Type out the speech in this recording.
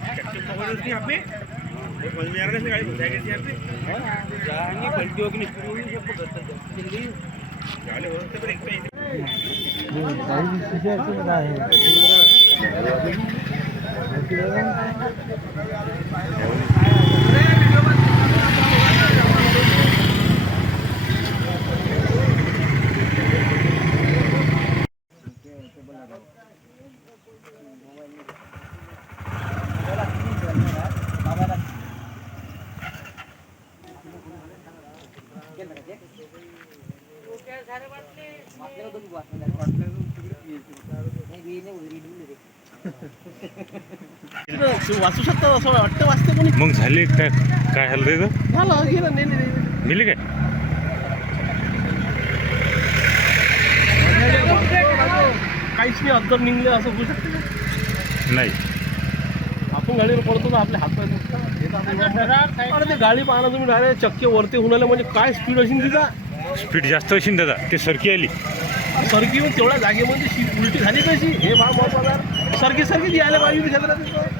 Tractor पकड़ उसकी यहाँ पे वो बंद में आ रहा है गाड़ी घुसा गई थी यहाँ पे जाएंगे पलटी होगी नहीं शुरू हुई सबको घर तक जल्दी गाड़ी हो सकते पर एक पे गाड़ी शीशे से लगा है वाचू शकतात असं वाटतं वाचते कोणी मग झाले काय काय झालं त्याचं झालं गेलं नाही गेले काय काहीच नाही अद्दर निघले असं होऊ शकते का? नाही आपण गाडीवर पडतो ना आपले हात अरे ते गाडी पाहणं तुम्ही डायरेक्ट चक्के वरती होऊन म्हणजे काय स्पीड असेल तिचा स्पीड जास्त असेल दादा ते सरकी आली सरकी येऊन तेवढ्या जागेमध्ये उलटी झाली कशी हे भाव बाजार सरकी ती आल्या पाहिजे